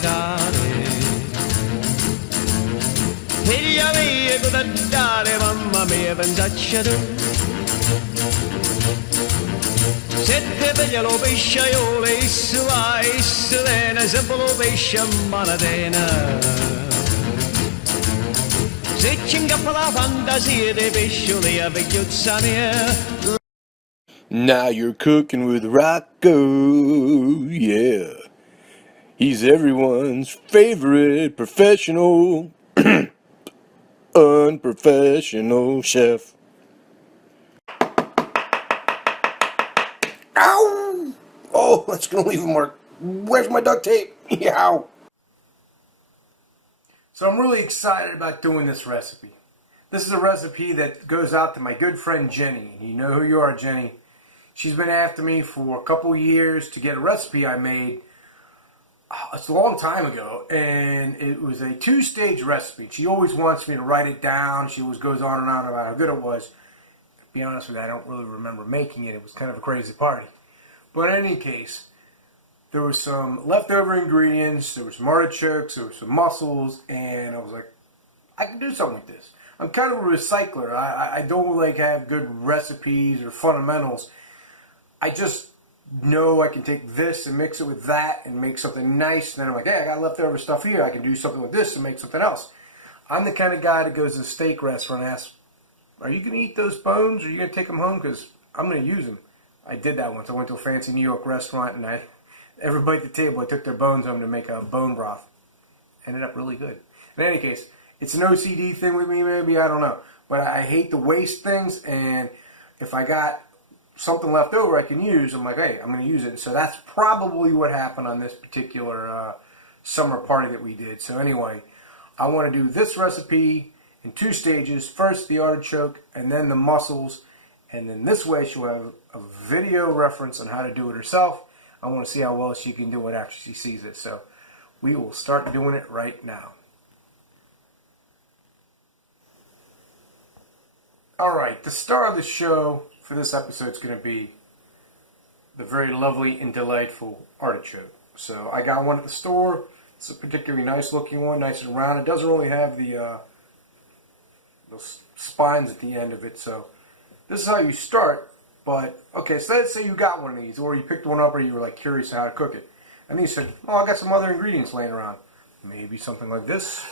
dare dare. Figlia mia cosa dare, mamma mia pensaccia tu. Se te veglia lo pesciaiolo, isso va, isso viene, se lo pesce a manatena. Se ci ingappa la fantasia dei pescioli a vecchiuzza mia. Now you're cooking with Rocco, yeah. He's everyone's favorite professional, unprofessional chef. Ow! Oh, that's gonna leave a mark. Where's my duct tape? Yow! So I'm really excited about doing this recipe. This is a recipe that goes out to my good friend Jenny. You know who you are, Jenny. She's been after me for a couple years to get a recipe I made. It's a long time ago, and it was a 2-stage recipe. She always wants me to write it down. She always goes on and on about how good it was. To be honest with you, I don't really remember making it. It was kind of a crazy party. But in any case, there was some leftover ingredients. There were some artichokes. There were some mussels, and I was like, I can do something with this. I'm kind of a recycler. I don't like have good recipes or fundamentals. I just know I can take this and mix it with that and make something nice. And then I'm like, hey, I got leftover stuff here. I can do something with this and make something else. I'm the kind of guy that goes to a steak restaurant and asks, are you going to eat those bones or are you going to take them home? Because I'm going to use them. I did that once. I went to a fancy New York restaurant and everybody at the table, I took their bones home to make a bone broth. Ended up really good. In any case, it's an OCD thing with me maybe, I don't know. But I hate to waste things, and if I got something left over I can use, I'm like, hey, I'm going to use it. So that's probably what happened on this particular summer party that we did. So anyway, I want to do this recipe in 2 stages. First the artichoke and then the mussels. And then this way she'll have a video reference on how to do it herself. I want to see how well she can do it after she sees it. So we will start doing it right now. Alright, the star of the show for this episode is going to be the very lovely and delightful artichoke. So I got one at the store. It's a particularly nice looking one, nice and round. It doesn't really have the those spines at the end of it. So this is how you start. But okay, so let's say you got one of these, or you picked one up, or you were like curious how to cook it, and then you said, "Oh, I got some other ingredients laying around. Maybe something like this."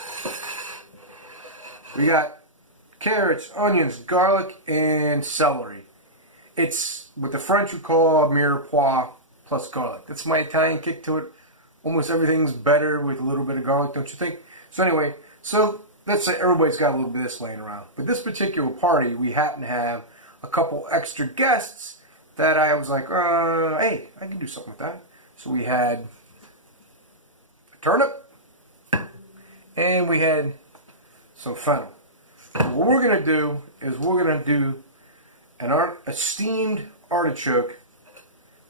We got carrots, onions, garlic, and celery. It's what the French would call mirepoix plus garlic. That's my Italian kick to it. Almost everything's better with a little bit of garlic, don't you think? So anyway, so let's say everybody's got a little bit of this laying around. But this particular party, we happen to have a couple extra guests that I was like, hey, I can do something with that. So we had a turnip, and we had some fennel. What we're going to do is we're going to do a steamed artichoke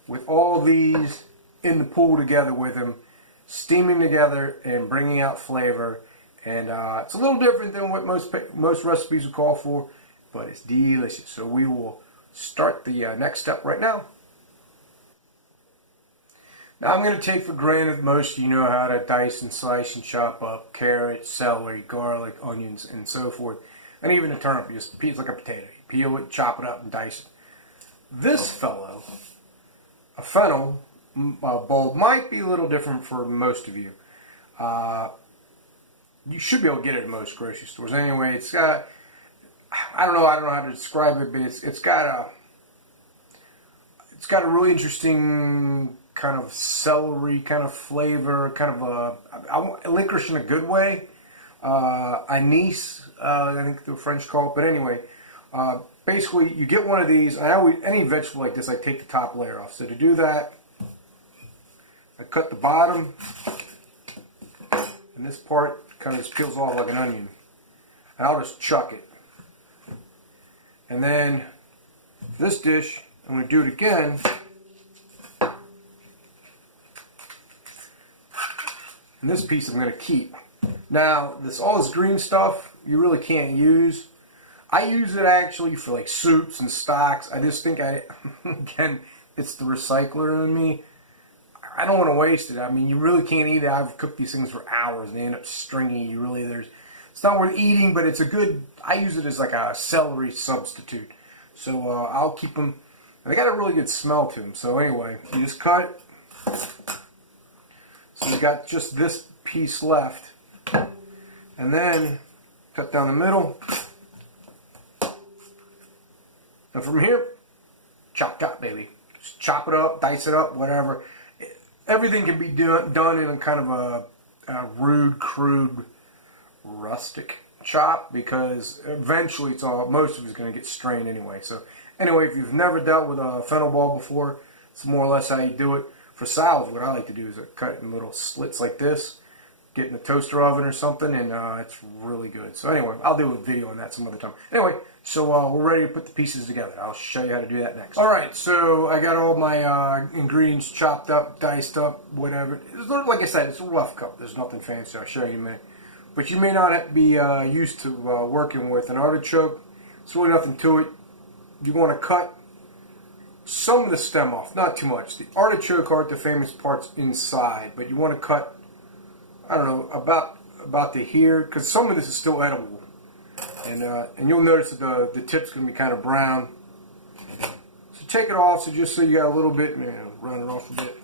with all these in the pool together with them, steaming together and bringing out flavor. And it's a little different than what most recipes would call for, but it's delicious. So we will start the next step right now. Now I'm going to take for granted most of you know how to dice and slice and chop up carrots, celery, garlic, onions, and so forth. And even a turnip, you just peel it like a potato. You peel it, chop it up, and dice it. This fellow, a fennel bulb, might be a little different for most of you. You should be able to get it at most grocery stores. Anyway, it's got, I don't know how to describe it, but it's got a really interesting kind of celery kind of flavor, kind of a licorice in a good way. Anise, I think the French call it. But anyway, basically you get one of these. Any vegetable like this, I take the top layer off. So to do that, I cut the bottom, and this part kind of just peels off like an onion. And I'll just chuck it. And then this dish, I'm going to do it again. And this piece I'm going to keep. Now, all this green stuff you really can't use. I use it actually for like soups and stocks. I just think again, it's the recycler in me. I don't want to waste it. I mean, you really can't eat it. I've cooked these things for hours and they end up stringy. It's not worth eating, but it's a good, I use it as like a celery substitute. So I'll keep them, and they got a really good smell to them. So anyway, you just cut it. So you got just this piece left. And then cut down the middle. And from here, chop, baby. Just chop it up, dice it up, whatever. Everything can be done in a kind of a rude, crude, rustic chop, because eventually most of it's going to get strained anyway. So anyway, if you've never dealt with a fennel ball before, it's more or less how you do it. For salads, what I like to do is I cut it in little slits like this, get in the toaster oven or something, and it's really good. So anyway, I'll do a video on that some other time. Anyway, so we're ready to put the pieces together. I'll show you how to do that next. Alright, so I got all my ingredients chopped up, diced up, whatever. Like I said, it's a rough cut. There's nothing fancy. I'll show you in a minute. But you may not be used to working with an artichoke. There's really nothing to it. You want to cut some of the stem off, not too much. The artichoke aren't the famous parts inside, but you want to cut, I don't know, about to here, because some of this is still edible. And you'll notice that the tip's going to be kind of brown. So take it off, so just so you got a little bit, run it off a bit.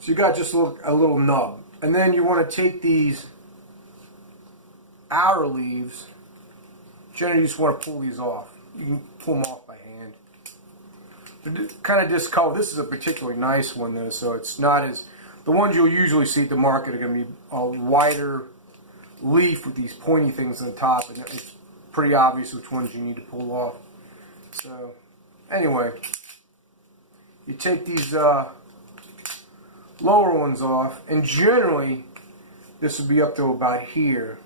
So you got just a little nub. And then you want to take these outer leaves. Generally, you just want to pull these off. You can pull them off by hand. They're kind of discolored. This is a particularly nice one, though, so it's not as... The ones you'll usually see at the market are going to be a wider leaf with these pointy things on the top, and it's pretty obvious which ones you need to pull off. So, anyway, you take these lower ones off, and generally this would be up to about here,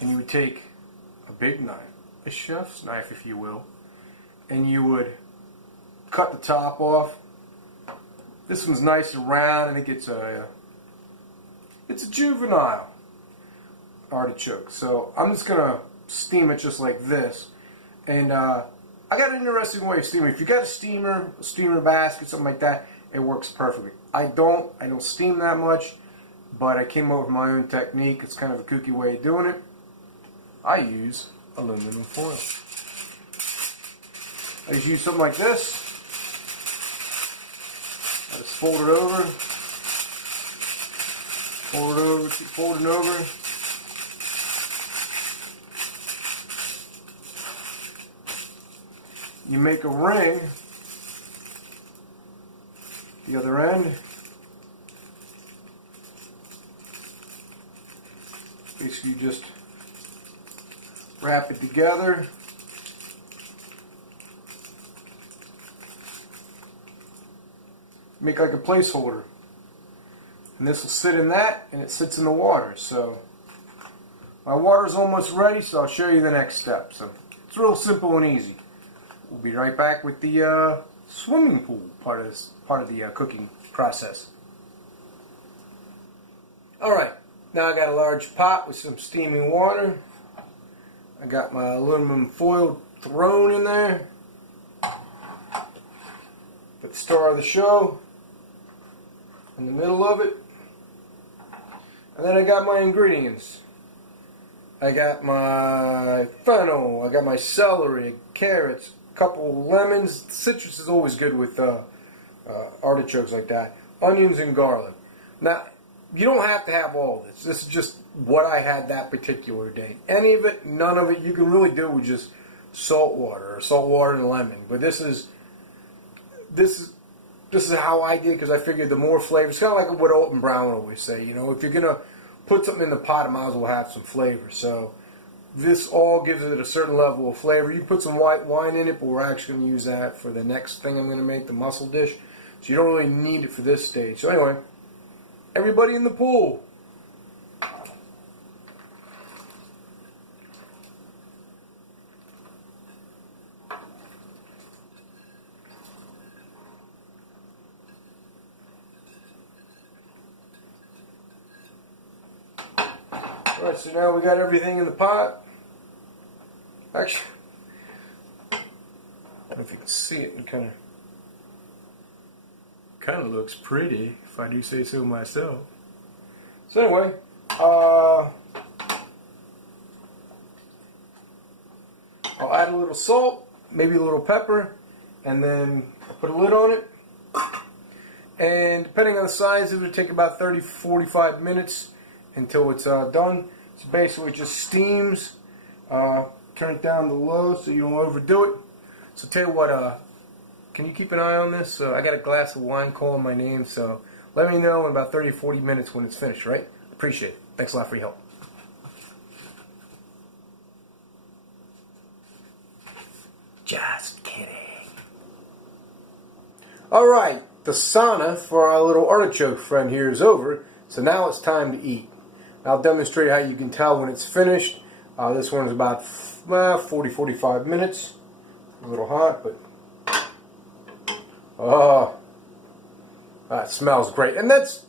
and you would take a big knife, a chef's knife if you will, and you would cut the top off. This one's nice and round. I think it's a juvenile artichoke. So I'm just gonna steam it just like this. And I got an interesting way of steaming. If you got a steamer basket, something like that, it works perfectly. I don't steam that much, but I came up with my own technique. It's kind of a kooky way of doing it. I use aluminum foil. I just use something like this. I just fold it over, keep folding over. You make a ring, the other end. Basically, you just wrap it together. Make like a placeholder, and this will sit in that, and it sits in the water. So my water's almost ready, so I'll show you the next step. So it's real simple and easy. We'll be right back with the swimming pool part of the cooking process. Alright, now I got a large pot with some steaming water. I got my aluminum foil thrown in there. Put the star of the show in the middle of it. And then I got my ingredients. I got my fennel, I got my celery, carrots, a couple lemons. Citrus is always good with artichokes like that. Onions and garlic. Now, you don't have to have all this. This is just what I had that particular day. Any of it, none of it, you can really do with just salt water and lemon. But this is how I did, because I figured the more flavor, it's kind of like what Alton Brown always say, you know, if you're going to put something in the pot, it might as well have some flavor. So this all gives it a certain level of flavor. You put some white wine in it, but we're actually going to use that for the next thing I'm going to make, the mussel dish. So you don't really need it for this stage. So anyway, everybody in the pool. Alright, so now we got everything in the pot. Actually, I don't know if you can see it and kind kind of looks pretty, if I do say so myself. So anyway, I'll add a little salt, maybe a little pepper, and then I'll put a lid on it. And depending on the size, it would take about 30-45 minutes until it's done. So basically it just steams. Turn it down to low so you don't overdo it. So tell you what, can you keep an eye on this? I got a glass of wine calling my name, so let me know in about 30-40 minutes when it's finished, right? Appreciate it. Thanks a lot for your help. Just kidding. Alright, the sauna for our little artichoke friend here is over, so now it's time to eat. I'll demonstrate how you can tell when it's finished. This one is about 40-45 minutes. A little hot, but that smells great. And that's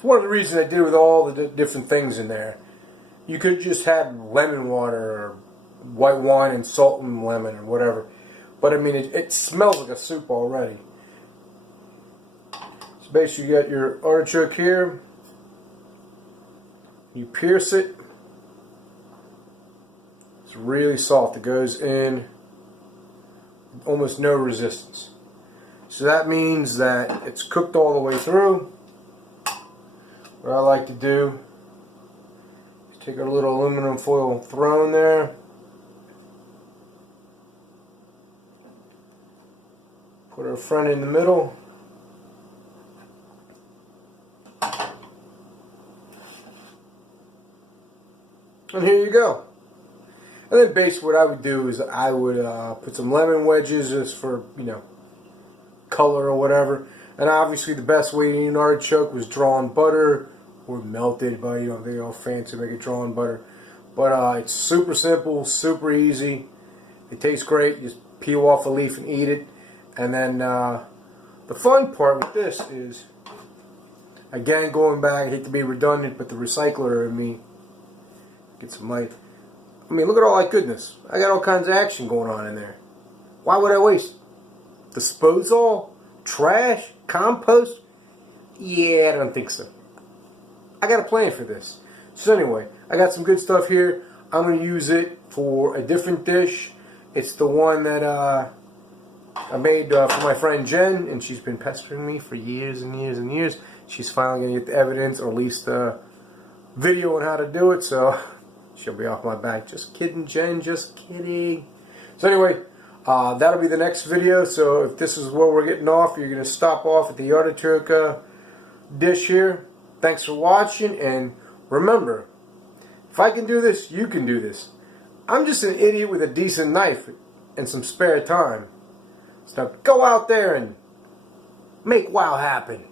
one of the reasons I did with all the different things in there. You could just have lemon water or white wine and salt and lemon or whatever. But I mean, it smells like a soup already. So basically you got your artichoke here. You pierce it. It's really soft. It goes in with almost no resistance. So that means that it's cooked all the way through. What I like to do is take a little aluminum foil throw in there. Put our friend in the middle. And here you go. And then basically what I would do is I would put some lemon wedges just for, you know, color or whatever. And obviously the best way to eat an artichoke was drawn butter or melted, but you know, they all fancy make it drawn butter. But it's super simple, super easy. It tastes great. You just peel off a leaf and eat it. And then the fun part with this is, again, going back, I hate to be redundant, but the recycler in me, get some light. I mean, look at all that goodness. I got all kinds of action going on in there. Why would I waste? Disposal? Trash? Compost? Yeah, I don't think so. I got a plan for this. So anyway, I got some good stuff here. I'm going to use it for a different dish. It's the one that I made for my friend Jen, and she's been pestering me for years and years and years. She's finally going to get the evidence, or at least the video on how to do it, so she'll be off my back. Just kidding, Jen, just kidding. So anyway, that'll be the next video. So if this is where we're getting off, you're going to stop off at the artichoke dish here. Thanks for watching, and remember, if I can do this, you can do this. I'm just an idiot with a decent knife and some spare time. So go out there and make wow happen.